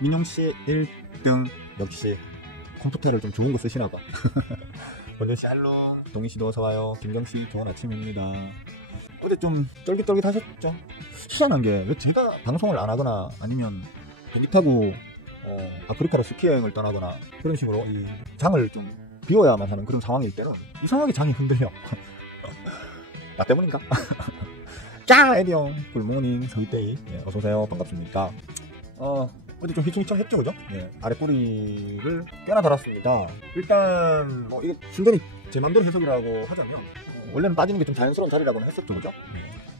민용씨 1등. 역시 컴퓨터를 좀 좋은 거 쓰시나봐. 원준씨 할롱, 동희씨도 어서와요. 김경씨 좋은 아침입니다. 어제 좀 쫄깃쫄깃 하셨죠? 희한한 게 왜 제가 방송을 안 하거나 아니면 비행기 타고 아프리카로 스키 여행을 떠나거나 그런 식으로 이 장을 좀 비워야만 하는 그런 상황일 때는 이상하게 장이 흔들려. 나 때문인가? 짱! 에디형 굿모닝 서희데이. 예, 어서오세요. 반갑습니다. 어제 좀 휘청휘청 했죠, 그죠? 예, 아랫꼬리를 꽤나 달았습니다. 일단 뭐 이게 순전히 제 맘대로 해석이라고 하자면 원래는 빠지는 게 좀 자연스러운 자리라고는 했었죠, 그죠?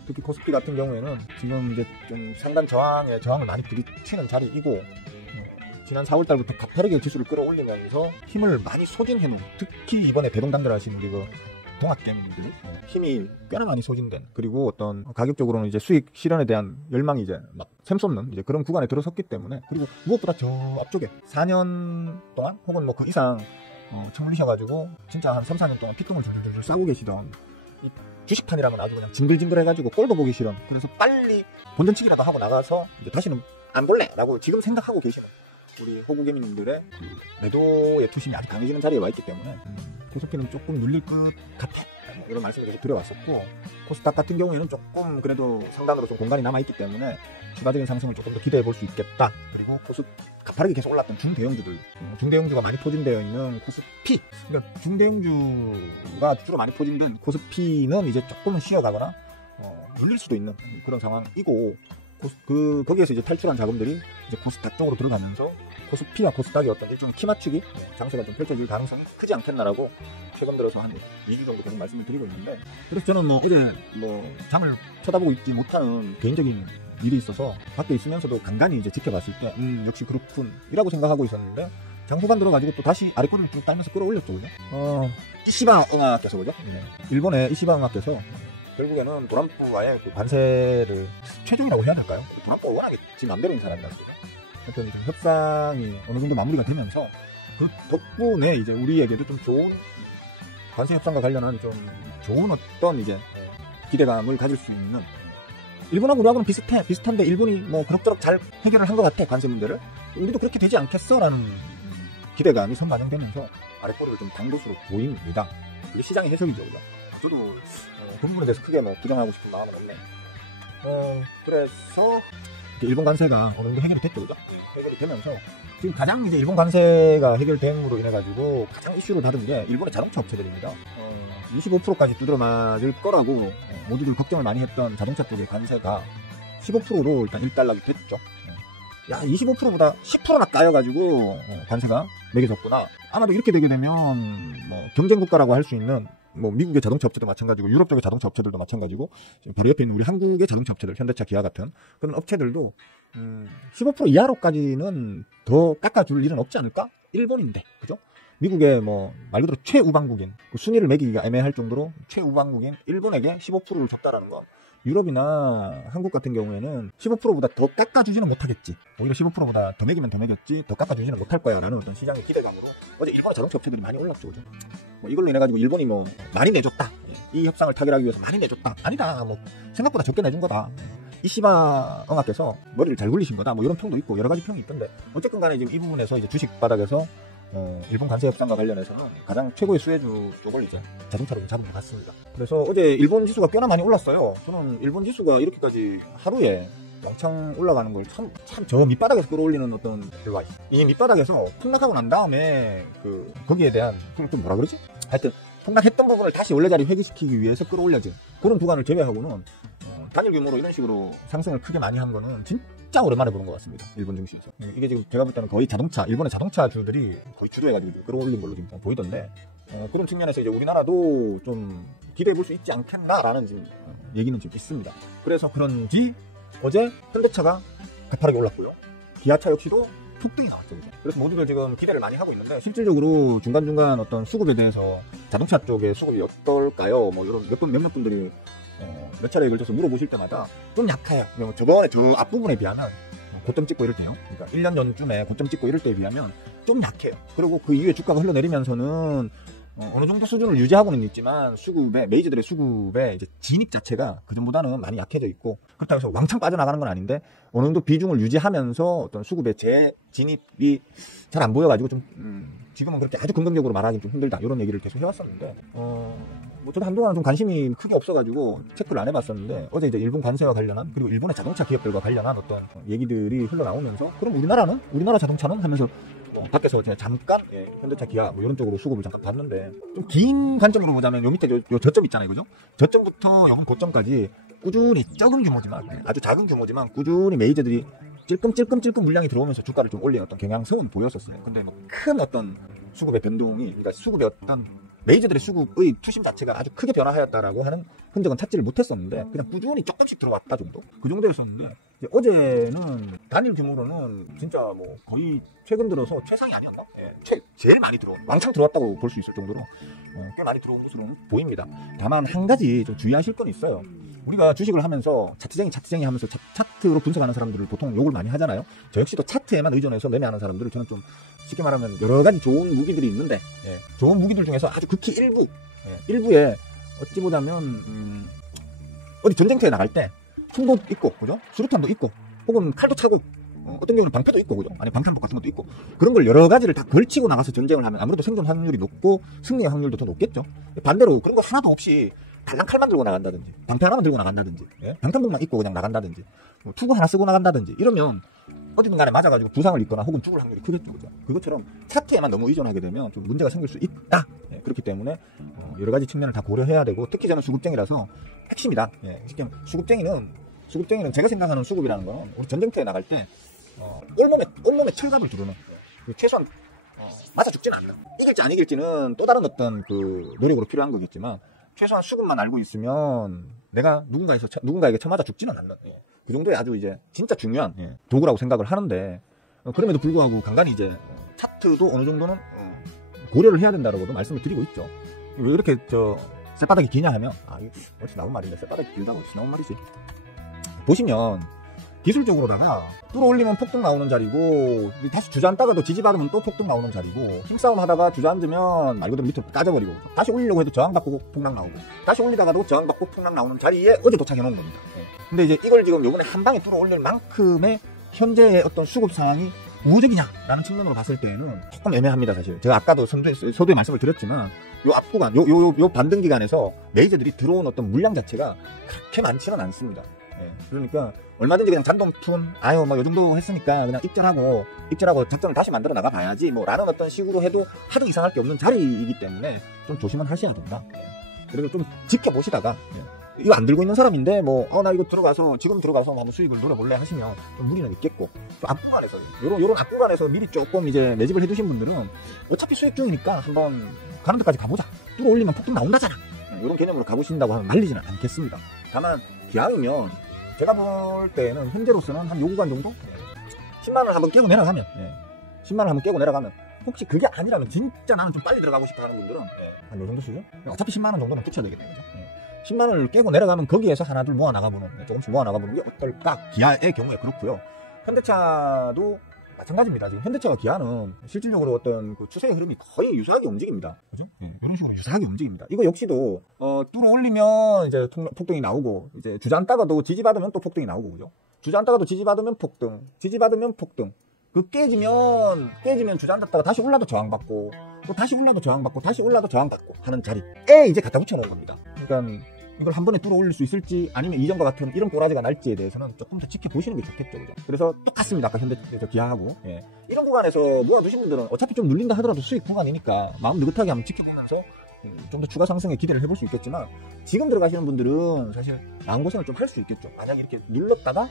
특히 코스피 같은 경우에는 지금 이제 좀 상단 저항을 많이 부딪히는 자리이고, 지난 4월달부터 가파르게 지수를 끌어올리면서 힘을 많이 소진해놓은, 특히 이번에 대동단결 하시는 그 동학개미들이 힘이 꽤나 많이 소진된, 그리고 어떤 가격적으로는 이제 수익 실현에 대한 열망이 이제 막 샘솟는 이제 그런 구간에 들어섰기 때문에, 그리고 무엇보다 저 앞쪽에 4년 동안 혹은 뭐 그 이상 청물리셔가지고 진짜 한 3, 4년 동안 피똥을 줄줄줄 싸고 계시던 이 주식판이라면 아주 그냥 징글징글해가지고 꼴도 보기 싫은, 그래서 빨리 본전치기라도 하고 나가서 이제 다시는 안 볼래 라고 지금 생각하고 계시는 우리 호구개미님들의 매도의 투심이 아주 강해지는 자리에 와 있기 때문에 코스피는 조금 눌릴 것 같아, 이런 말씀을 계속 드려왔었고, 코스닥 같은 경우에는 조금 그래도 상단으로 좀 공간이 남아있기 때문에 추가적인 상승을 조금 더 기대해 볼 수 있겠다. 그리고 코스 가파르게 계속 올랐던 중대형주가 많이 포진되어 있는 코스피, 그러니까 중대형주가 주로 많이 포진된 코스피는 이제 조금은 쉬어가거나 눌릴 수도 있는 그런 상황이고, 거기에서 이제 탈출한 자금들이 이제 코스닥 쪽으로 들어가면서 코스피와 코스닥의 어떤 일종의 키 맞추기 장세가 좀 펼쳐질 가능성이 크지 않겠나라고 최근 들어서 한 2주 정도 계속 말씀을 드리고 있는데, 그래서 저는 뭐 어제 뭐 잠을 쳐다보고 있지 못하는 개인적인 일이 있어서 밖에 있으면서도 간간히 이제 지켜봤을 때 역시 그렇군 이라고 생각하고 있었는데, 장후반 들어가지고 또 다시 아래꼬리를 좀 따면서 끌어올렸죠, 그죠? 이시바 응아께서, 그죠? 네. 일본의 이시바 응아께서 결국에는 도란프와의 그 관세를 최종이라고 해야 될까요? 도란프가 워낙에 지 맘대로인 사람이라서, 하여튼 좀 협상이 어느 정도 마무리가 되면서 그 덕분에 이제 우리에게도 좀 좋은 관세 협상과 관련한 좀 좋은 어떤 이제 기대감을 가질 수 있는, 일본하고 우리하고는 비슷한데 일본이 뭐 그럭저럭 잘 해결을 한 것 같아, 관세 문제를. 우리도 그렇게 되지 않겠어 라는 기대감이 선반영되면서 아랫꼬리를 좀 당도수로 보입니다. 그게 시장의 해석이죠, 그죠? 저도 그 부분에 대해서 크게 뭐 부정하고 싶은 마음은 없네. 그래서 일본 관세가 어느 정도 해결이 됐죠, 그죠? 해결이 되면서 지금 가장 이제 일본 관세가 해결됨으로 인해 가지고 가장 이슈로 다룬 게 일본의 자동차 업체들입니다. 25%까지 두드러 맞을 거라고 모두들 걱정을 많이 했던 자동차 쪽의 관세가 15%로 일단 일단락이 됐죠. 야, 25%보다 10%나 까여가지고 관세가 매겨졌구나. 아마도 이렇게 되게 되면 뭐 경쟁국가라고 할 수 있는 뭐 미국의 자동차 업체도 마찬가지고 유럽 쪽의 자동차 업체들도 마찬가지고 바로 옆에 있는 우리 한국의 자동차 업체들, 현대차, 기아 같은 그런 업체들도 15% 이하로까지는 더 깎아줄 일은 없지 않을까? 일본인데, 그죠? 미국의 뭐 말 그대로 최우방국인, 그 순위를 매기기가 애매할 정도로 최우방국인 일본에게 15%를 줬다라는 건 유럽이나 한국 같은 경우에는 15%보다 더 깎아주지는 못하겠지. 오히려 15%보다 더 매기면 더 매겼지 더 깎아주지는 못할 거야 라는 어떤 시장의 기대감으로 어제 일본의 자동차 업체들이 많이 올랐죠, 그죠? 뭐 이걸로 인해가지고 일본이 뭐 많이 내줬다, 이 협상을 타결하기 위해서 많이 내줬다, 아니다, 뭐 생각보다 적게 내준 거다, 이시바 응아께서 머리를 잘 굴리신 거다, 뭐 이런 평도 있고 여러 가지 평이 있던데, 어쨌든 간에 지금 이 부분에서 이제 주식 바닥에서 일본 관세 협상과 관련해서는 가장 최고의 수혜주 쪽을 이제 자동차로 잡은 것 같습니다. 그래서 어제 일본 지수가 꽤나 많이 올랐어요. 저는 일본 지수가 이렇게까지 하루에 왕창 올라가는 걸 참 저 밑바닥에서 끌어올리는 어떤 결과, 이 밑바닥에서 폭락하고 난 다음에 거기에 대한 그걸 좀 뭐라 그러지? 하여튼 폭락했던 부분을 다시 원래 자리 회귀시키기 위해서 끌어올려진 그런 구간을 제외하고는 단일 규모로 이런 식으로 상승을 크게 많이 한 거는 진짜 오랜만에 보는 것 같습니다, 일본 증시에서. 이게 지금 제가 볼 때는 거의 일본의 자동차주들이 거의 주도해가지고 끌어올린 걸로 지금 보이던데, 그런 측면에서 이제 우리나라도 좀 기대해 볼 수 있지 않겠나라는 지금 얘기는 지금 있습니다. 그래서 그런지 어제 현대차가 가파르게 올랐고요, 기아차 역시도 폭등이 나왔죠. 그래서 모두들 지금 기대를 많이 하고 있는데, 실질적으로 중간중간 어떤 수급에 대해서 자동차 쪽의 수급이 어떨까요? 뭐 이런 몇몇 분들이 몇 차례에 걸쳐서 물어보실 때마다 좀 약해요. 저번에 저 앞부분에 비하면 고점 찍고 이럴 때요, 그러니까 1년 전쯤에 고점 찍고 이럴 때에 비하면 좀 약해요. 그리고 그 이후에 주가가 흘러내리면서는 어느 정도 수준을 유지하고는 있지만 메이저들의 수급의 이제 진입 자체가 그전보다는 많이 약해져 있고, 그렇다고 해서 왕창 빠져나가는 건 아닌데 어느 정도 비중을 유지하면서 어떤 수급의 재진입이 잘 안 보여가지고 좀 지금은 그렇게 아주 긍정적으로 말하기 좀 힘들다, 이런 얘기를 계속 해왔었는데, 뭐 저도 한동안 좀 관심이 크게 없어가지고 체크를 안 해봤었는데, 어제 이제 일본 관세와 관련한, 그리고 일본의 자동차 기업들과 관련한 어떤 얘기들이 흘러나오면서, 그럼 우리나라 자동차는 하면서 밖에서 그냥 잠깐 현대차, 기아 뭐 이런 쪽으로 수급을 잠깐 봤는데, 좀 긴 관점으로 보자면 요 밑에 요 저점 있잖아요, 그죠? 저점부터 고점까지 꾸준히 적은 규모지만, 아주 작은 규모지만 꾸준히 메이저들이 찔끔찔끔 물량이 들어오면서 주가를 좀 올리는 어떤 경향성은 보였었어요. 근데 뭐 큰 어떤 수급의 변동이, 그러니까 수급의 어떤 메이저들의 수급의 투심 자체가 아주 크게 변화하였다라고 하는 흔적은 찾지를 못했었는데, 그냥 꾸준히 조금씩 들어왔다 정도? 그 정도였었는데, 이제 어제는 단일 규모로는 진짜 뭐 거의 최근 들어서 최상이 아니었나? 제일 많이 왕창 들어왔다고 볼 수 있을 정도로 꽤 많이 들어온 것으로 보입니다. 다만 한 가지 좀 주의하실 건 있어요. 우리가 주식을 하면서 차트쟁이 하면서 차트로 분석하는 사람들을 보통 욕을 많이 하잖아요. 저 역시도 차트에만 의존해서 매매하는 사람들을 저는 좀 쉽게 말하면 여러 가지 좋은 무기들이 있는데, 좋은 무기들 중에서 아주 극히 일부에 어찌 보자면 어디 전쟁터에 나갈 때 총도 있고, 그죠? 수류탄도 있고, 혹은 칼도 차고, 어떤 경우는 방패도 있고, 그죠? 아니 방탄복 같은 것도 있고, 그런 걸 여러 가지를 다 걸치고 나가서 전쟁을 하면 아무래도 생존 확률이 높고 승리의 확률도 더 높겠죠. 반대로 그런 거 하나도 없이 달랑 칼만 들고 나간다든지, 방패 하나만 들고 나간다든지, 방탄복만 입고 그냥 나간다든지, 뭐 투구 하나 쓰고 나간다든지, 이러면 어디든 간에 맞아가지고 부상을 입거나 혹은 죽을 확률이 크겠죠, 그죠? 그것처럼 차트에만 너무 의존하게 되면 좀 문제가 생길 수 있다. 그렇기 때문에 여러 가지 측면을 다 고려해야 되고, 특히 저는 수급쟁이라서 핵심이다. 수급쟁이는 제가 생각하는 수급이라는 건, 우리 전쟁터에 나갈 때 온몸에 철갑을 두르는, 최소한 맞아 죽지는 않는, 이길지 안 이길지는 또 다른 어떤 그 노력으로 필요한 거겠지만, 최소한 수급만 알고 있으면 내가 누군가에게 쳐맞아 죽지는 않는, 그 정도의 아주 이제 진짜 중요한 도구라고 생각을 하는데, 그럼에도 불구하고 간간히 이제 차트도 어느 정도는 고려를 해야 된다라고도 말씀을 드리고 있죠. 왜 이렇게 쌔바닥이 기냐 하면, 이거 어디서 나온 말인데, 쌔바닥이 길다고 어디서 나온 말이지. 보시면 기술적으로다가 뚫어올리면 폭등 나오는 자리고, 다시 주저앉다가도 지지받으면 또 폭등 나오는 자리고, 힘싸움 하다가 주저앉으면 말 그대로 밑으로 까져버리고, 다시 올리려고 해도 저항받고 폭락 나오고, 다시 올리다가도 저항받고 폭락 나오는 자리에 어제 도착해 놓은 겁니다. 근데 이제 이걸 지금 요번에 한 방에 뚫어올릴 만큼의 현재의 어떤 수급 상황이 우호적이냐라는 측면으로 봤을 때는 조금 애매합니다, 사실. 제가 아까도 서두에 말씀을 드렸지만, 요 앞구간, 요 반등 기간에서 메이저들이 들어온 어떤 물량 자체가 그렇게 많지는 않습니다. 그러니까 얼마든지 그냥 잔돈푼, 뭐 요 정도 했으니까 그냥 입절하고 작전을 다시 만들어 나가 봐야지 뭐 라는 어떤 식으로 해도 하도 이상할 게 없는 자리이기 때문에 좀 조심은 하셔야 된다. 그리고 좀 지켜보시다가, 이거 안 들고 있는 사람인데 나 이거 지금 들어가서 한번 수익을 노려볼래 하시면 좀 무리는 있겠고, 또 앞구간에서 요런 앞구간에서 미리 조금 이제 매집을 해두신 분들은 어차피 수익 중이니까 한번 가는 데까지 가보자, 뚫어올리면 폭등 나온다잖아, 이런 개념으로 가보신다고 하면 말리지는 않겠습니다. 다만 기왕이면 제가 볼 때는 현재로서는 한 요 구간 정도? 10만원 한번 깨고 내려가면, 10만원 한번 깨고 내려가면, 혹시 그게 아니라면 진짜 나는 좀 빨리 들어가고 싶어 하는 분들은 한 요 정도 수준? 어차피 10만원 정도는 끼쳐야 되겠네요, 그죠? 10만원을 깨고 내려가면 거기에서 하나둘 모아 나가보는, 조금씩 모아 나가보는 게 어떨까? 기아의 경우에 그렇고요. 현대차도 마찬가지입니다. 지금 현대차와 기아는 실질적으로 어떤 그 추세의 흐름이 거의 유사하게 움직입니다. 그죠? 이런 식으로 유사하게 움직입니다. 이거 역시도, 뚫어올리면 이제 폭등이 나오고, 이제 주저앉다가도 지지받으면 또 폭등이 나오고, 그죠? 주저앉다가도 지지받으면 폭등. 그 깨지면 주저앉았다가 다시 올라도 저항받고, 또 다시 올라도 저항받고, 다시 올라도 저항받고 하는 자리에 이제 갖다 붙여놓은 겁니다. 그러니까 이걸 한 번에 뚫어올릴 수 있을지, 아니면 이전과 같은 이런 꼬라지가 날지에 대해서는 조금 더 지켜보시는 게 좋겠죠, 그죠? 그래서 똑같습니다. 아까 기아하고. 이런 구간에서 모아두신 분들은 어차피 좀 눌린다 하더라도 수익 구간이니까 마음 느긋하게 한번 지켜보면서 좀 더 추가 상승에 기대를 해볼 수 있겠지만, 지금 들어가시는 분들은 사실 마음고생을 좀 할 수 있겠죠. 만약 이렇게 눌렀다가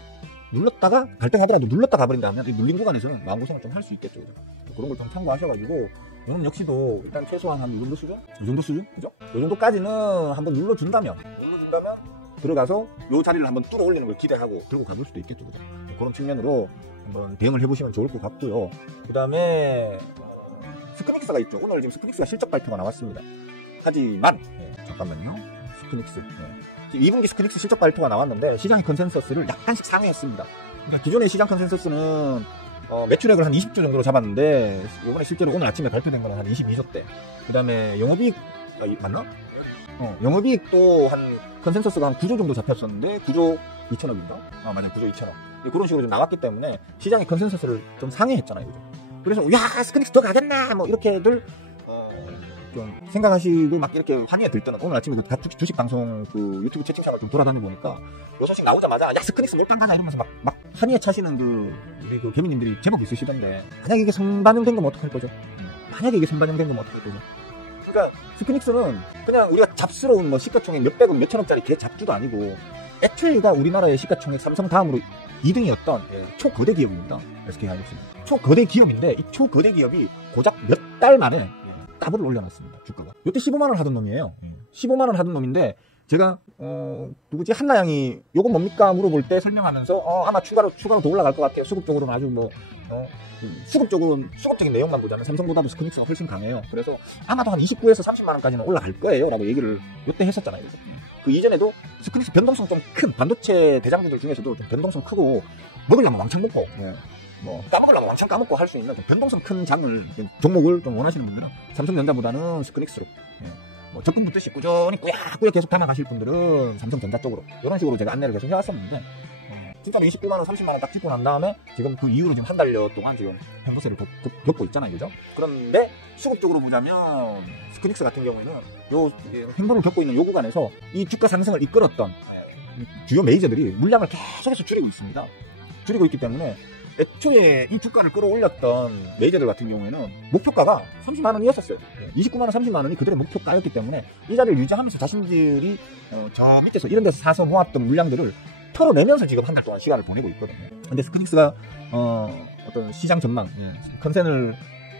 갈등하더라도 눌렀다 가버린다 하면 눌린 구간에서는 마음고생을 좀 할 수 있겠죠, 그죠? 그런 걸 좀 참고하셔가지고, 이건 역시도 일단 최소한 한 이 정도 수준? 그죠? 이 정도까지는 한번 눌러준다면 들어가서 요 자리를 한번 뚫어 올리는 걸 기대하고 들고 가볼 수도 있겠죠, 그죠? 그런 측면으로 한번 대응을 해보시면 좋을 것 같고요. 그 다음에 스크닉스가 있죠. 오늘 지금 스크닉스가 실적 발표가 나왔습니다. 하지만 잠깐만요. 스크닉스 2분기 스크닉스 실적 발표가 나왔는데 시장의 컨센서스를 약간씩 상회했습니다. 그러니까 기존의 시장 컨센서스는 매출액을 한 20조 정도로 잡았는데 이번에 실제로 오늘 아침에 발표된 거는 한 22조대. 그 다음에 영업이익 맞나? 영업이익도 한 컨센서스가 한 9조 정도 잡혔었는데 9조 2천억인가? 맞아, 9조 2천억. 그런 식으로 좀 나왔기 때문에 시장의 컨센서스를 좀 상회했잖아요, 그죠? 그래서 야, 스크닉스 더 가겠나? 뭐 이렇게들 좀 생각하시고 막 이렇게 환희에 들떠는, 오늘 아침에 그 주식 방송 그 유튜브 채팅창을 좀 돌아다니 보니까 요 소식 나오자마자 야, 스크닉스 몰빵 가자 이러면서 막 환희에 차시는 우리 그 개미님들이 제법 있으시던데, 만약에 이게 선반영된 거면 어떡할 거죠? 만약에 이게 선반영된 거면 어떡할 거죠? 그러니까 스크닉스는 그냥 우리가 잡스러운 뭐 시가총액 몇백억 몇천억짜리 개 잡주도 아니고, 애초에가 우리나라의 시가총액 삼성 다음으로 2등이었던 초거대 기업입니다. SK하이닉스 초거대 기업인데, 이 초거대 기업이 고작 몇 달 만에 더블을 올려놨습니다. 주가가. 요때 15만원 하던 놈이에요. 15만원 하던 놈인데, 제가 누구지, 한나양이 요건 뭡니까 물어볼 때 설명하면서 아마 추가로 더 올라갈 것 같아요. 수급적으로는 아주 뭐 수급적인 내용만 보자면 삼성보다도 스크닉스가 훨씬 강해요. 그래서 아마도 한 29에서 30만원까지는 올라갈 거예요 라고 얘기를 요때 했었잖아요. 그 이전에도 스크닉스 변동성 좀 큰 반도체 대장주들 중에서도 좀 변동성 크고, 먹으려면 왕창 먹고 뭐 까먹으려면 왕창 까먹고 할 수 있는 변동성 큰 종목을 좀 원하시는 분들은 삼성전자보다는 스크닉스로, 뭐 적금 붙듯이 꾸준히 꾸역꾸역 계속 담아가실 분들은 삼성전자 쪽으로, 이런 식으로 제가 안내를 계속 해왔었는데, 진짜로 29만원, 30만원 딱 찍고 난 다음에 지금 그 이후로 지금 한 달여 동안 지금 횡보세를 겪고 있잖아요, 그죠? 그런데 수급적으로 보자면 스크닉스 같은 경우에는 요 횡보를 겪고 있는 요 구간에서 이 주가 상승을 이끌었던 주요 메이저들이 물량을 계속해서 줄이고 있습니다. 줄이고 있기 때문에 애초에 이 주가를 끌어올렸던 메이저들 같은 경우에는 목표가가 30만원이었었어요. 29만원, 30만원이 그들의 목표가였기 때문에 이 자리를 유지하면서 자신들이 저 밑에서 이런 데서 사서 모았던 물량들을 털어내면서 지금 한 달 동안 시간을 보내고 있거든요. 근데 스크닉스가 어떤 시장 전망, 컨센을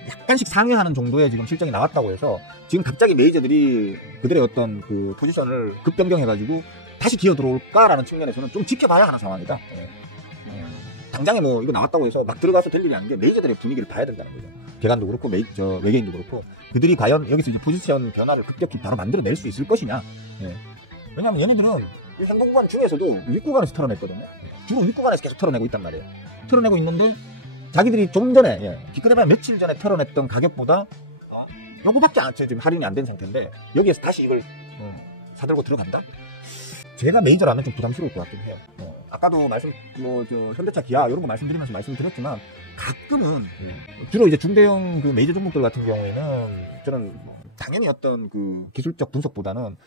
약간씩 상회하는 정도의 지금 실적이 나왔다고 해서 지금 갑자기 메이저들이 그들의 어떤 그 포지션을 급변경해가지고 다시 기어 들어올까라는 측면에서는 좀 지켜봐야 하는 상황이다. 당장에 뭐 이거 나왔다고 해서 막 들어가서 될 일이 아닌 게, 메이저들의 분위기를 봐야 된다는 거죠. 개간도 그렇고 외계인도 그렇고 그들이 과연 여기서 이제 포지션 변화를 급격히 바로 만들어낼 수 있을 것이냐. 왜냐하면 얘네들은 이 행동 구간 중에서도 윗구간에서 털어냈거든요. 주로 윗구간에서 계속 털어내고 있단 말이에요. 털어내고 있는데 자기들이 좀 전에 기껏해봐야 며칠 전에 털어냈던 가격보다 요거밖에 지금 할인이 안 된 상태인데, 여기에서 다시 이걸 사들고 들어간다? 제가 메이저라면 좀 부담스러울 것 같긴 해요. 아까도 현대차, 기아 이런 거 말씀드리면서 말씀드렸지만, 가끔은 주로 이제 중대형 그 메이저 종목들 같은 경우에는 저는 당연히 어떤 그 기술적 분석보다는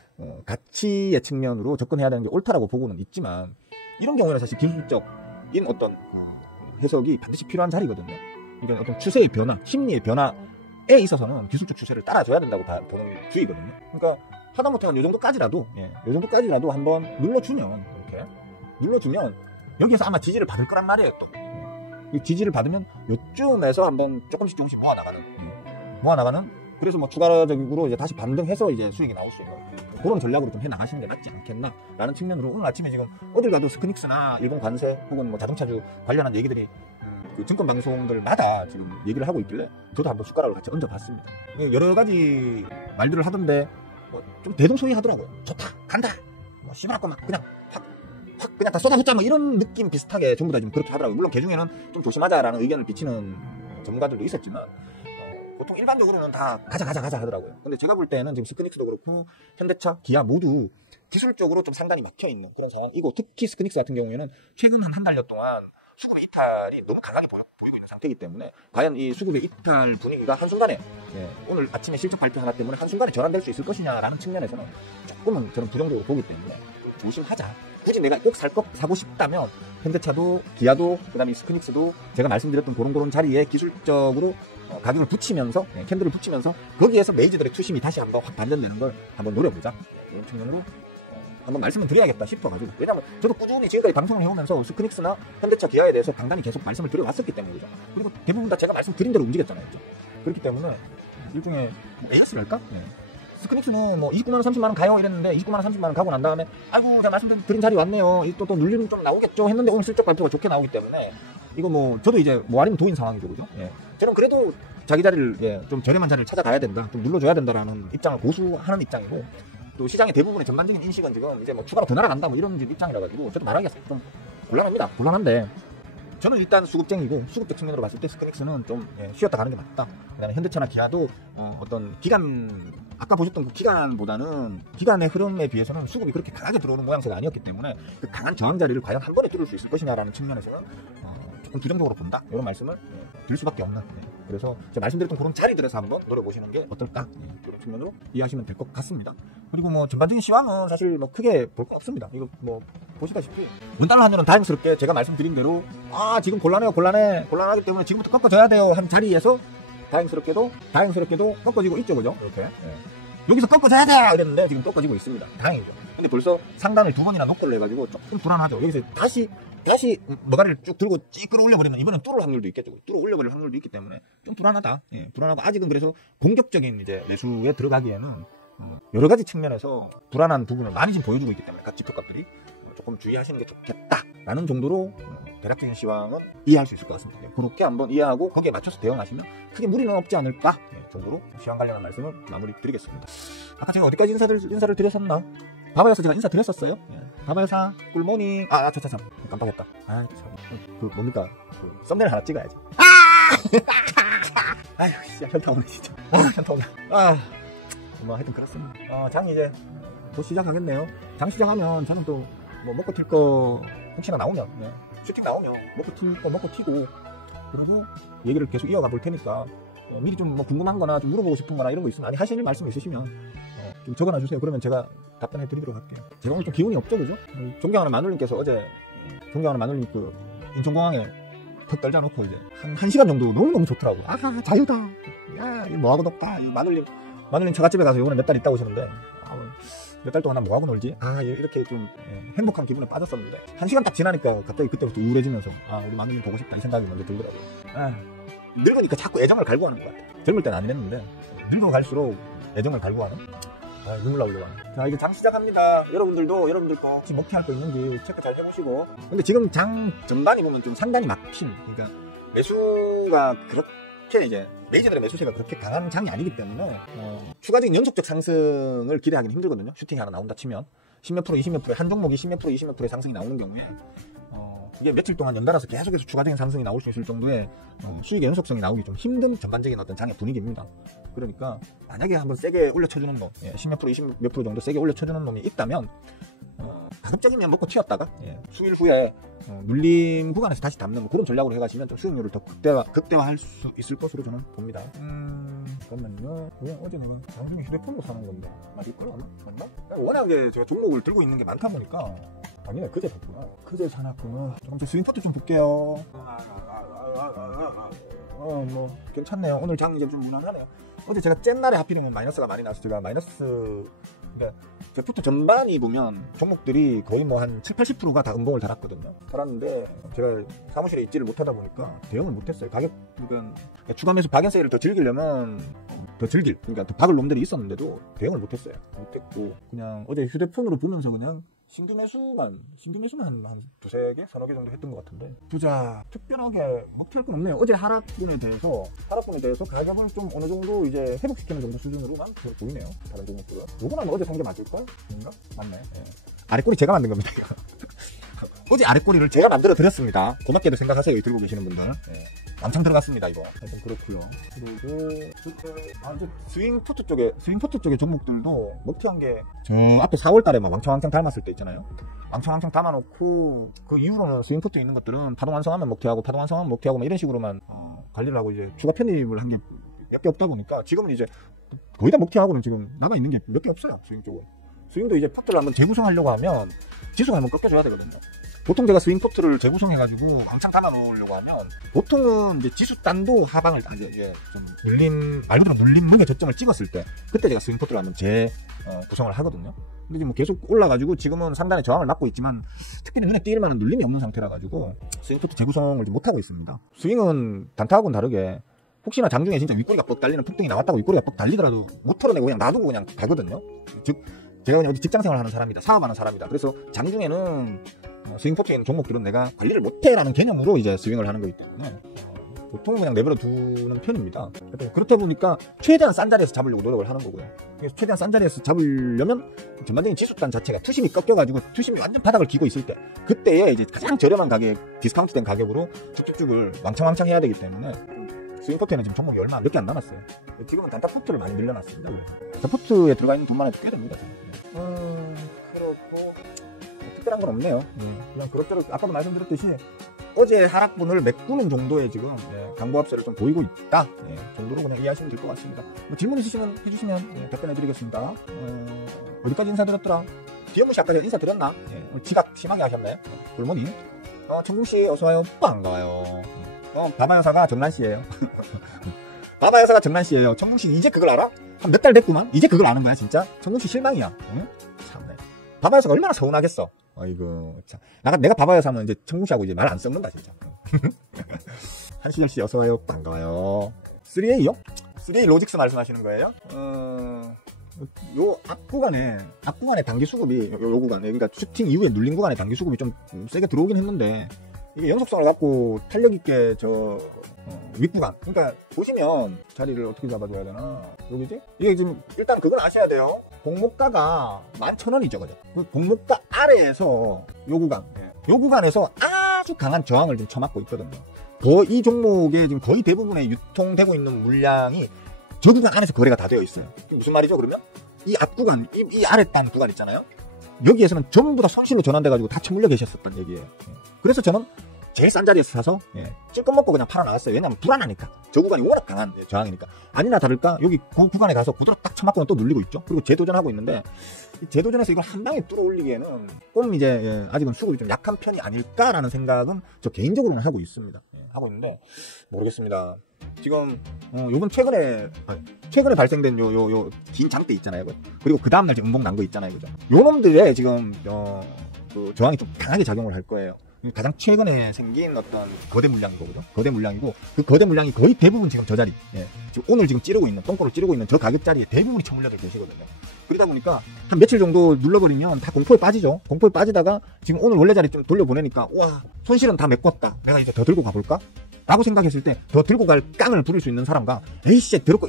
가치의 측면으로 접근해야 되는 게 옳다라고 보고는 있지만, 이런 경우에는 사실 기술적인 어떤 해석이 반드시 필요한 자리거든요. 그러니까 어떤 추세의 변화, 심리의 변화에 있어서는 기술적 추세를 따라줘야 된다고 보는 주의거든요. 그러니까 하다못해 요 정도까지라도 한번 눌러주면, 이렇게 눌러주면 여기에서 아마 지지를 받을 거란 말이에요. 또 이 지지를 받으면 요쯤에서 한번 조금씩 모아나가는, 그래서 뭐 추가적으로 이제 다시 반등해서 이제 수익이 나올 수 있는 그런 전략으로 좀 해 나가시는 게 낫지 않겠나라는 측면으로, 오늘 아침에 지금 어딜 가도 스크닉스나 일본 관세 혹은 뭐 자동차주 관련한 얘기들이 그 증권 방송들마다 지금 얘기를 하고 있길래 저도 한번 숟가락을 같이 얹어봤습니다. 여러 가지 말들을 하던데 좀 대동소이하더라고요. 좋다, 간다, 뭐 시원하고 막 그냥 확 그냥 다 쏟아붓자 뭐 이런 느낌 비슷하게 전부 다 좀 그렇게 하더라고요. 물론 그 중에는 좀 조심하자라는 의견을 비치는 전문가들도 있었지만, 보통 일반적으로는 다 가자 하더라고요. 근데 제가 볼 때는 지금 스크닉스도 그렇고 현대차, 기아 모두 기술적으로 좀 상당히 막혀있는 그런 상황이고, 특히 스크닉스 같은 경우에는 최근 한 달여 동안 수급의 이탈이 너무 강하게 보이고 있는 상태이기 때문에, 과연 이 수급의 이탈 분위기가 한순간에 오늘 아침에 실적 발표 하나 때문에 한순간에 전환될 수 있을 것이냐라는 측면에서는 조금은 저는 부정적으로 보기 때문에 조심하자. 굳이 내가 꼭 사고 싶다면 현대차도 기아도 그다음에 스크닉스도 제가 말씀드렸던 그런 자리에 기술적으로 가격을 붙이면서, 캔들을 붙이면서 거기에서 메이저들의 투심이 다시 한번 확 반전되는 걸 한번 노려보자, 이런 측면으로 한번 말씀을 드려야겠다 싶어가지고. 왜냐면 저도 꾸준히 지금까지 방송을 해오면서 스크닉스나 현대차, 기아에 대해서 간단히 계속 말씀을 드려왔었기 때문이죠. 그리고 대부분 다 제가 말씀드린 대로 움직였잖아요. 그렇기 때문에 일종의 AS랄까? 스크닉스는 뭐 29만원, 30만원 가요 이랬는데 29만원, 30만원 가고 난 다음에 아이고 제가 말씀드린 자리 왔네요. 또 눌림 좀 나오겠죠 했는데 오늘 실적 발표가 좋게 나오기 때문에 이거 뭐 저도 이제 뭐 아니면 도인 상황이죠, 그죠? 저는 그래도 자기 자리를 좀 저렴한 자리를 찾아가야 된다, 좀 눌러줘야 된다라는 입장을 고수하는 입장이고, 또 시장의 대부분의 전반적인 인식은 지금 이제 뭐 추가로 더 날아간다 뭐 이런 입장이라 가지고 저도 말하기가 좀 곤란합니다. 곤란한데 저는 일단 수급쟁이고 수급적 측면으로 봤을 때 스크넥스는 좀 쉬었다 가는 게 맞다. 그다음에 현대차나 기아도 어떤 기간 아까 보셨던 그 기간보다는 기간의 흐름에 비해서는 수급이 그렇게 강하게 들어오는 모양새가 아니었기 때문에 그 강한 저항 자리를 과연 한 번에 뚫을 수 있을 것이냐라는 측면에서는 조금 부정적으로 본다. 이런 말씀을 드릴 수밖에 없는. 그래서 제가 말씀드렸던 그런 자리들에서 한번 노려보시는 게 어떨까. 그런 측면으로 이해하시면 될 것 같습니다. 그리고 뭐 전반적인 시황은 사실 뭐 크게 볼 건 없습니다. 이거 뭐 보시다시피 원달러 환율은 다행스럽게 제가 말씀드린 대로 지금 곤란하기 때문에 지금부터 꺾어줘야 돼요 한 자리에서 다행스럽게도 꺾어지고 있죠, 그죠? 이렇게 여기서 꺾어줘야 돼 이랬는데 지금 꺾어지고 있습니다. 다행이죠. 근데 벌써 상단을 2번이나 녹걸로 해가지고 조금 불안하죠. 여기서 다시 머가리를 쭉 들고 찌 끌어올려버리면 이번엔 뚫을 확률도 있겠죠. 뚫어올려버릴 확률도 있기 때문에 좀 불안하다. 불안하고 아직은 그래서 공격적인 이제 매수에 들어가기에는 여러 가지 측면에서 불안한 부분을 많이 지금 보여주고 있기 때문에 각 지표값들이 조금 주의하시는 게 좋겠다라는 정도로 대략적인 시황은 이해할 수 있을 것 같습니다. 그렇게 한번 이해하고 거기에 맞춰서 대응하시면 크게 무리는 없지 않을까 정도로 시황 관련한 말씀을 마무리 드리겠습니다. 아까 제가 어디까지 인사를 드렸었나? 바바여사 제가 인사드렸었어요. 바바여사 꿀모닝. 참 깜빡했다. 그 뭡니까? 그 썸네일 하나 찍어야지. 아휴 진짜 현타 오네 진짜. 현타 오네. 뭐 하여튼 그렇습니다. 장 이제 곧 시작하겠네요. 장 시작하면 저는 또 뭐 먹고 튈 거 혹시나 나오면 슈팅 나오면 먹고 튀고 그리고 얘기를 계속 이어가 볼 테니까 미리 좀 뭐 궁금한 거나 좀 물어보고 싶은 거나 이런 거 있으면 하실 말씀 있으시면 좀 적어놔 주세요. 그러면 제가 답변해 드리도록 할게요. 제가 오늘 좀 기운이 없죠, 그죠? 존경하는 마눌님께서 어제 존경하는 마눌님 그 인천공항에 턱 떨자 놓고 이제 한 1시간 정도 너무너무 좋더라고. 자유다. 야, 뭐하고 덥다. 마눌님 처갓집에 가서 이번에 몇 달 있다 오시는데 몇 달 동안 난 뭐하고 놀지? 이렇게 좀 행복한 기분에 빠졌었는데 1시간 딱 지나니까 갑자기 그때부터 우울해지면서 우리 마누님 보고 싶다 이 생각이 먼저 들더라고요. 늙으니까 자꾸 애정을 갈구하는 것 같아. 젊을 때는 안 이랬는데 늙어갈수록 애정을 갈구하는 눈물 나오려고 하는. 자, 이제 장 시작합니다. 여러분들 거 혹시 먹튀할 거 있는지 체크 잘 해보시고. 근데 지금 장 전반이 보면 좀 상당히 막힌, 그러니까 매수가 그렇게 이제 메이저들의 매수세가 그렇게 강한 장이 아니기 때문에 추가적인 연속적 상승을 기대하기는 힘들거든요. 슈팅이 하나 나온다 치면 10몇 프로, 20몇 프로, 한 종목이 10몇 프로, 20몇 프로의 상승이 나오는 경우에 이게 며칠 동안 연달아서 계속해서 추가적인 상승이 나올 수 있을 정도의 수익의 연속성이 나오기 좀 힘든 전반적인 어떤 장의 분위기입니다. 그러니까 만약에 한번 세게 올려쳐주는 놈, 10몇 프로, 20몇 프로 정도 세게 올려쳐주는 놈이 있다면 가급적이면 먹고 튀었다가 수일 후에 눌림 구간에서 다시 담는 그런 전략으로 해가시면 좀 수익률을 더 극대화할 수 있을 것으로 저는 봅니다. 잠깐만요. 어제 내가 장중에 휴대폰으로 사는 건데 맞을걸요? 맞나? 워낙에 제가 종목을 들고 있는 게 많다 보니까 아니네, 그제 샀구나. 그제 사놨구나. 그럼 저 스윙포트 좀 볼게요. 뭐 괜찮네요. 오늘 장 이제 좀 무난하네요. 어제 제가 짠 날에 하필이면 마이너스가 많이 나서 제가 근데 제 푸트 전반이 보면 종목들이 거의 뭐 한 7-80%가 다 음봉을 달았거든요. 달았는데 제가 사무실에 있지를 못하다 보니까 대응을 못했어요. 그러니까 추가 매수 박연세를 더 즐기려면 그러니까 더 박을 놈들이 있었는데도 대응을 못했어요. 못했고 그냥 어제 휴대폰으로 보면서 그냥 신규 매수만 한 두세 개, 서너 개 정도 했던 것 같은데 보자. 특별하게 먹튀할 건 없네요. 어제 하락분에 대해서 가격을 좀 어느 정도 이제 회복시키는 정도 수준으로만 보이네요. 다른 종목들은. 요거는 어제 산 게 맞을까요? 아닌가? 맞네. 아랫꼬리 제가 만든 겁니다. 어제 아랫꼬리를 제가 만들어 드렸습니다. 고맙게도 생각하세요. 이 들고 계시는 분들. 왕창 들어갔습니다, 이거. 하여튼 그렇고요. 그리고 이제 스윙포트 쪽의 종목들도 먹튀한 게 저 앞에 4월달에 막 왕창 담았을 때 있잖아요. 왕창 담아놓고 그 이후로는 스윙포트 있는 것들은 파동 완성하면 먹튀하고 막 이런 식으로만 관리를 하고 이제 추가 편입을 한 게 몇 개 없다 보니까 지금은 이제 거의 다 먹튀하고는 지금 남아 있는 게 몇 개 없어요. 스윙 쪽은. 스윙도 이제 포트를 한번 재구성하려고 하면 지수가 한번 꺾여줘야 되거든요. 보통 제가 스윙 포트를 재구성해가지고 왕창 담아 놓으려고 하면 보통은 이제 지수 단도 하방을 이제 좀 말 그대로 눌린 물의 저점을 찍었을 때 그때 제가 스윙 포트를 한번 재구성을 하거든요. 근데 지금 계속 올라가지고 지금은 상단에 저항을 막고 있지만 특별히 눈에 띄일 만한 눌림이 없는 상태라 가지고 스윙 포트 재구성을 좀 못하고 있습니다. 스윙은 단타하고는 다르게 혹시나 장중에 진짜 윗꼬리가 뻑 달리는 폭등이 나왔다고 윗꼬리가 뻑 달리더라도 못 털어내고 그냥 놔두고 그냥 가거든요. 즉 제가 그냥 어디 직장생활 하는 사람이다, 사업하는 사람이다. 그래서 장중에는 스윙포트에 있는 종목들은 내가 관리를 못해라는 개념으로 이제 스윙을 하는 거기 때문에 보통 그냥 내버려 두는 편입니다. 그렇다 보니까 최대한 싼 자리에서 잡으려고 노력을 하는 거고요. 그래서 최대한 싼 자리에서 잡으려면 전반적인 지수단 자체가 투심이 꺾여가지고 투심이 완전 바닥을 기고 있을 때, 그때에 이제 가장 저렴한 가격, 디스카운트된 가격으로 쭉쭉쭉을 왕창왕창 해야 되기 때문에 스윙포트에는 지금 종목이 얼마 몇 개 안 남았어요. 지금은 단타포트를 많이 늘려놨습니다. 단타포트에 들어가 있는 돈만 해도 꽤 됩니다. 그렇고 특별한 건 없네요. 그냥 그럭저럭 아까도 말씀드렸듯이 어제 하락분을 메꾸는 정도의 지금 강보합세를 좀 보이고 있다 정도로 그냥 이해하시면 될 것 같습니다. 뭐 질문 있으시면 해주시면 답변해드리겠습니다. 어디까지 인사드렸더라? 디어무씨 아까 인사드렸나? 오늘 지각 심하게 하셨네. 골모니 청궁씨 어서와요. 반가워요. 바바여사가 정란씨예요. 바바여사가 정란씨예요. 청궁씨 이제 그걸 알아? 한 몇 달 됐구만. 이제 그걸 아는 거야 진짜? 청궁씨 실망이야. 응? 참네. 바바여사가 얼마나 서운하겠어. 아이고 참. 내가 바바여사면 이제 청궁씨하고 이제 말 안 섞는다 진짜. 한시절씨 어서와요. 반가워요. 3A요? 3A 로직스 말씀하시는 거예요? 요 앞구간에 단기 수급이 요 구간에, 그러니까 슈팅 이후에 눌린 구간에 단기 수급이 좀 세게 들어오긴 했는데, 이게 연속성을 갖고 탄력 있게 윗구간, 그러니까 보시면 자리를 어떻게 잡아줘야 되나, 여기지? 이게 지금 일단 그건 아셔야 돼요. 공모가가 11,000원이죠, 그죠? 그 공모가 아래에서 요 구간에서 아주 강한 저항을 좀 쳐맞고 있거든요. 이 종목에 지금 거의 대부분의 유통되고 있는 물량이 저 구간 안에서 거래가 다 되어 있어요. 무슨 말이죠, 그러면? 이 앞구간, 이 아랫단 구간 있잖아요? 여기에서는 전부 다 손실로 전환돼가지고 다 처물려 계셨었단 얘기예요. 그래서 저는 제일 싼 자리에서 사서 찔끔 먹고 그냥 팔아 나왔어요. 왜냐면 불안하니까. 저 구간이 워낙 강한 저항이니까. 아니나 다를까 여기 그 구간에 가서 그대로 딱 쳐맞고는 또 눌리고 있죠. 그리고 재도전하고 있는데, 이 재도전에서 이걸 한 방에 뚫어 올리기에는 좀 이제 아직은 수급이 좀 약한 편이 아닐까라는 생각은 저 개인적으로는 하고 있습니다. 하고 있는데 모르겠습니다. 지금 요번 최근에 발생된 요 긴 장대 있잖아요. 그리고 그 다음날 지금 음봉 난 거 있잖아요. 그죠? 요 놈들에 지금 그 저항이 좀 강하게 작용을 할 거예요. 가장 최근에 생긴 어떤 거대 물량이거든요. 거대 물량이고, 그 거대 물량이 거의 대부분 지금 저 자리, 지금 오늘 지금 찌르고 있는, 똥꼬를 찌르고 있는 저 가격 자리에 대부분이 처물려져 계시거든요. 그러다 보니까 한 며칠 정도 눌러버리면 다 공포에 빠지죠. 공포에 빠지다가 지금 오늘 원래 자리 좀 돌려보내니까, 와, 손실은 다 메꿨다. 내가 이제 더 들고 가볼까? 라고 생각했을 때 더 들고 갈 깡을 부릴 수 있는 사람과, 에이씨, 들었고,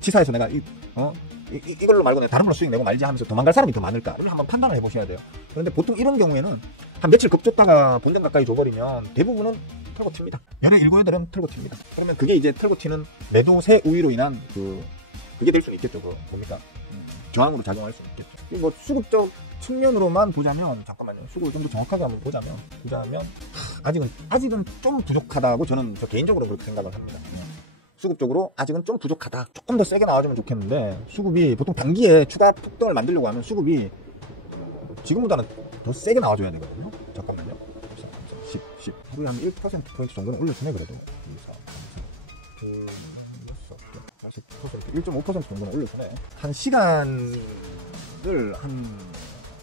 치사해서 내가 이걸로 말고 내가 다른 걸로 수익 내고 말지 하면서 도망갈 사람이 더 많을까? 이걸 한번 판단을 해보셔야 돼요. 그런데 보통 이런 경우에는 한 며칠 급줬다가 본전 가까이 줘버리면 대부분은 털고 튑니다. 열의 7~8은 털고 튑니다. 그러면 그게 이제 털고 튀는 매도세 우위로 인한 그게 될 수는 있겠죠. 뭡니까? 저항으로 작용할 수는 있겠죠. 뭐 수급적 측면으로만 보자면, 잠깐만요. 수급을 좀 더 정확하게 한번 보자면 아직은 좀 부족하다고 저는 개인적으로 그렇게 생각을 합니다. 수급적으로 아직은 좀 부족하다. 조금 더 세게 나와주면 좋겠는데, 수급이 보통 단기에 추가 폭등을 만들려고 하면 수급이 지금보다는 더 세게 나와줘야 되거든요. 잠깐만요. 10 하루에 한 1%포인트 정도는 올려주네. 그래도 1.5% 정도는 올려주네. 한 시간을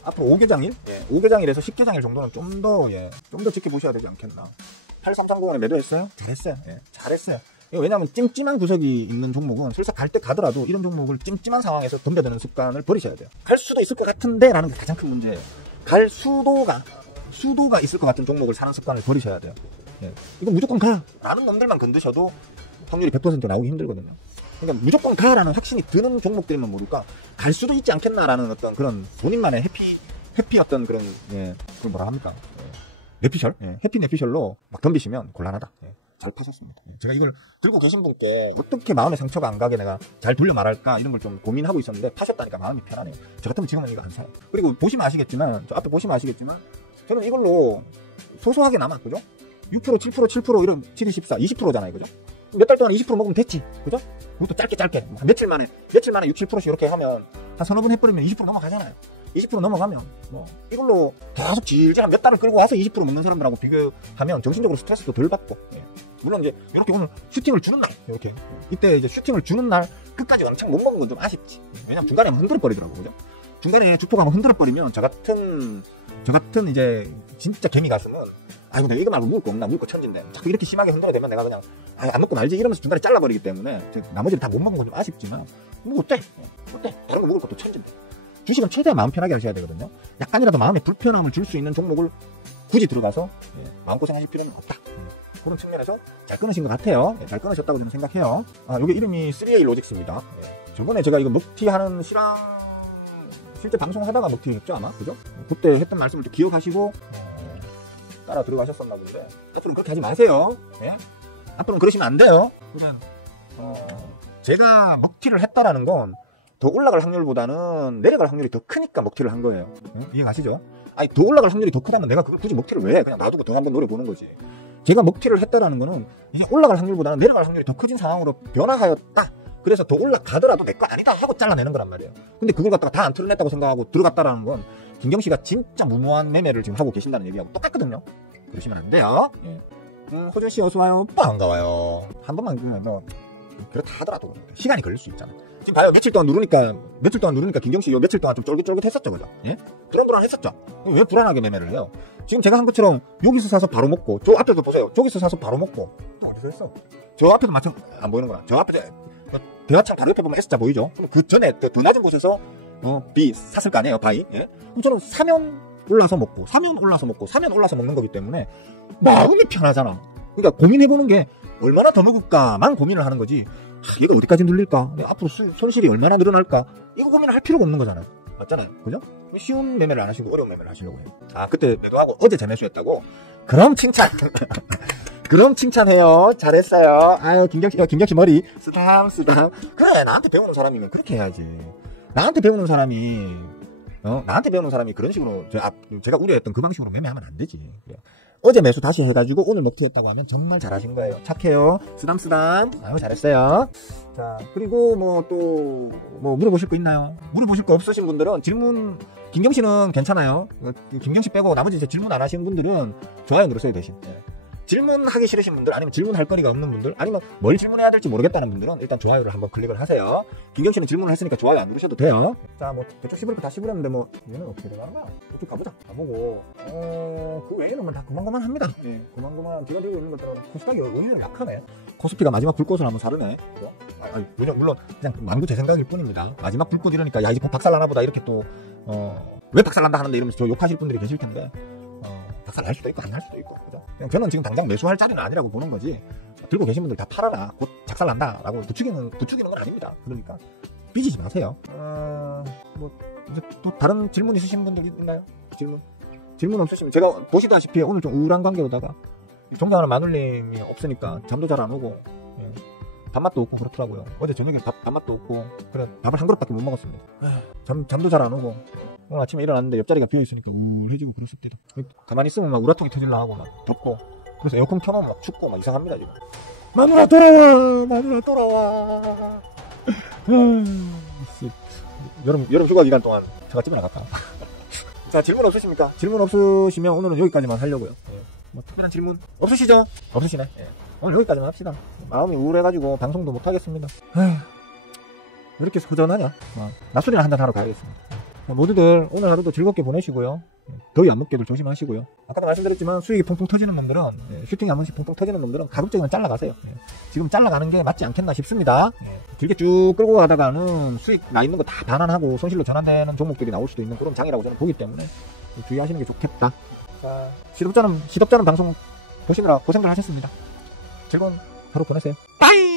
앞으로 5개장일? 5개장일에서 10개장일 정도는 좀 더 지켜보셔야 되지 않겠나. 8330원에 매도했어요? 잘했어요. 왜냐하면 찜찜한 구석이 있는 종목은 슬쩍 갈 때 가더라도 이런 종목을 찜찜한 상황에서 덤벼드는 습관을 버리셔야 돼요. 갈 수도 있을 것 같은데 라는 게 가장 큰 문제예요. 갈 수도가 있을 것 같은 종목을 사는 습관을 버리셔야 돼요. 이건 무조건 가 라는 놈들만 건드셔도 확률이 100% 나오기 힘들거든요. 그러니까 무조건 가라는 확신이 드는 종목들이면 모를까, 갈 수도 있지 않겠나라는 어떤 그런 본인만의 해피 어떤 그런 그걸 뭐라 합니까? 내피셜? 해피 내피셜로 막 덤비시면 곤란하다. 잘 파셨습니다. 제가 이걸 들고 계신 분께 어떻게 마음의 상처가 안 가게 내가 잘 돌려 말할까 이런 걸 좀 고민하고 있었는데, 파셨다니까 마음이 편하네요. 저 같으면 지금은 이거 안 사요. 그리고 보시면 아시겠지만, 저 앞에 보시면 아시겠지만, 저는 이걸로 소소하게 남아, 그죠? 6%, 7% 이런 7, 14, 20%잖아요, 그죠? 몇 달 동안 20% 먹으면 됐지, 그죠? 그것도 짧게 며칠 만에 6, 7%씩 이렇게 하면 한 서너 번 해버리면 20% 넘어가잖아요. 20% 넘어가면 이걸로 계속 질질 한 몇 달을 끌고 와서 20% 먹는 사람들하고 비교하면 정신적으로 스트레스도 덜 받고, 물론 이제 이렇게 오늘 슈팅을 주는 날, 이렇게 이때 이제 슈팅을 주는 날 끝까지 왕창 못 먹은 건 좀 아쉽지. 왜냐면 중간에 흔들어 버리더라고, 그죠? 중간에 주포가 한번 흔들어 버리면 저 같은 이제 진짜 개미 가슴은, 아이고 내가 이거 말고 먹을 거 없나, 먹을 거 천진데 자꾸 이렇게 심하게 흔들어 대면 내가 그냥 안 먹고 말지 이러면서 중간에 잘라버리기 때문에 나머지를 다 못 먹은 건 좀 아쉽지만, 뭐 어때? 다른 거 먹을 것도 천진데. 주식은 최대한 마음 편하게 하셔야 되거든요. 약간이라도 마음에 불편함을 줄 수 있는 종목을 굳이 들어가서 마음고생하실 필요는 없다. 그런 측면에서 잘 끊으신 것 같아요. 잘 끊으셨다고 저는 생각해요. 요게 이름이 3A 로직스입니다. 저번에 제가 이거 먹튀 하는 실황 실제 방송하다가 먹튀를 했죠 아마, 그죠? 그때 했던 말씀을 또 기억하시고 따라 들어가셨었나 본데, 앞으로는 그렇게 하지 마세요. 앞으로는 그러시면 안 돼요. 그냥 제가 먹튀를 했다라는 건 더 올라갈 확률보다는 내려갈 확률이 더 크니까 먹튀를 한 거예요. 이해가시죠? 아니, 더 올라갈 확률이 더 크다면 내가 그걸 굳이 먹튀를 왜 해? 그냥 놔두고 더 한번 노려보는 거지. 제가 먹튀를 했다라는 거는 이제 올라갈 확률보다는 내려갈 확률이 더 커진 상황으로 변화하였다. 그래서 더 올라가더라도 내 거 아니다 하고 잘라내는 거란 말이에요. 근데 그걸 갖다가 다 안 틀어냈다고 생각하고 들어갔다라는 건 김경 씨가 진짜 무모한 매매를 지금 하고 계신다는 얘기하고 똑같거든요. 그러시면 안 돼요. 호준 씨 어서 와요. 반가워요. 한 번만 그렇다 하더라도 시간이 걸릴 수 있잖아. 지금 봐요. 며칠 동안 누르니까 김경 씨 며칠 동안 좀 쫄깃쫄깃했었죠, 그죠? 불안했었죠. 왜 불안하게 매매를 해요? 지금 제가 한 것처럼 여기서 사서 바로 먹고, 저 앞에도 보세요. 저기서 사서 바로 먹고, 또 어디서 했어? 저 앞에도 마침 안 보이는구나. 저 앞에 대화창 바로 옆에 보면 S자 보이죠? 그럼 그 전에 더 낮은 곳에서 B 샀을 거 아니에요, 바이? 그럼 저는 사면 올라서 먹고, 사면 올라서 먹는 거기 때문에 마음이 편하잖아. 그러니까 고민해보는 게 얼마나 더 먹을까만 고민을 하는 거지. 얘가 어디까지 눌릴까? 앞으로 손실이 얼마나 늘어날까? 이거 고민을 할 필요가 없는 거잖아요. 맞잖아요. 그죠? 쉬운 매매를 안 하시고 어려운 매매를 하시려고 해요. 그때 매도하고 어제 재매수했다고? 그럼 칭찬! 그럼 칭찬해요. 잘했어요. 아유, 김경씨 머리 쓰담. 그래, 나한테 배우는 사람이면 그렇게 해야지. 나한테 배우는 사람이 그런 식으로 제가 우려했던 그 방식으로 매매하면 안 되지. 어제 매수 다시 해가지고 오늘 먹튀했다고 하면 정말 잘하신 거예요. 착해요. 쓰담. 아유, 잘했어요. 자, 그리고 또 물어보실 거 있나요? 물어보실 거 없으신 분들은 질문, 김경씨는 괜찮아요. 김경씨 빼고 나머지 질문 안 하시는 분들은 좋아요 누르세요, 대신. 질문하기 싫으신 분들, 아니면 질문할 거리가 없는 분들, 아니면 뭘 질문해야 될지 모르겠다는 분들은 일단 좋아요를 한번 클릭을 하세요. 김경씨는 질문을 했으니까 좋아요 안 누르셔도 돼요. 자, 저쪽 씹을 거 다 씹으렸는데 얘는 어떻게 되나? 저쪽 가보자. 가보고 그 외에는 다 그만그만 합니다. 그만그만 제가 들고 있는 것들은 코스닥이 의외로 약하네. 코스피가 마지막 불꽃을 한번 사르네. 물론 그냥 만구 제 생각일 뿐입니다. 마지막 불꽃 이러니까 야, 이제 박살나나 보다 이렇게 또 왜 박살난다 하는데 이러면서 저 욕하실 분들이 계실 텐데 박살 날 수도 있고 안 날 수도 있고, 그죠? 그냥 저는 지금 당장 매수할 자리는 아니라고 보는 거지. 들고 계신 분들 다 팔아라, 곧 작살 난다라고 부추기는 건 아닙니다. 그러니까 삐지지 마세요. 이제 또 다른 질문 있으신 분들 있나요? 질문 없으시면 제가 보시다시피 오늘 좀 우울한 관계로다가 종장하는 마눌님이 없으니까 잠도 잘 안 오고 밥맛도 없고 그렇더라고요. 어제 저녁에 밥맛도 없고 그래 밥을 한 그릇밖에 못 먹었습니다. 잠도 잘 안 오고 오늘 아침에 일어났는데 옆자리가 비어있으니까 우울해지고 그랬습니다. 가만히 있으면 막 우라통이 터질라 하고 막 덥고, 그래서 에어컨 켜놓으면 막 춥고 막 이상합니다 지금. 마누라 돌아와. 여름 휴가 기간 동안 제가 집에 나갔다. 자, 질문 없으십니까? 질문 없으시면 오늘은 여기까지만 하려고요. 특별한 질문 없으시죠? 없으시네. 오늘 여기까지만 합시다. 마음이 우울해가지고 방송도 못하겠습니다. 왜 이렇게 허전하냐? 낮술이나 한잔 하러 가야겠습니다. 모두들 오늘 하루도 즐겁게 보내시고요. 더위 안 먹게들 조심하시고요. 아까도 말씀드렸지만 수익이 퐁퐁 터지는 놈들은, 슈팅이 한 번씩 퐁퐁 터지는 놈들은 가급적이면 잘라가세요. 지금 잘라가는 게 맞지 않겠나 싶습니다. 길게 쭉 끌고 가다가는 수익 나 있는 거 다 반환하고 손실로 전환되는 종목들이 나올 수도 있는 그런 장이라고 저는 보기 때문에 주의하시는 게 좋겠다. 자, 시덥잖은 방송 보시느라 고생들 하셨습니다. 즐거운 하루 보내세요. 빠이!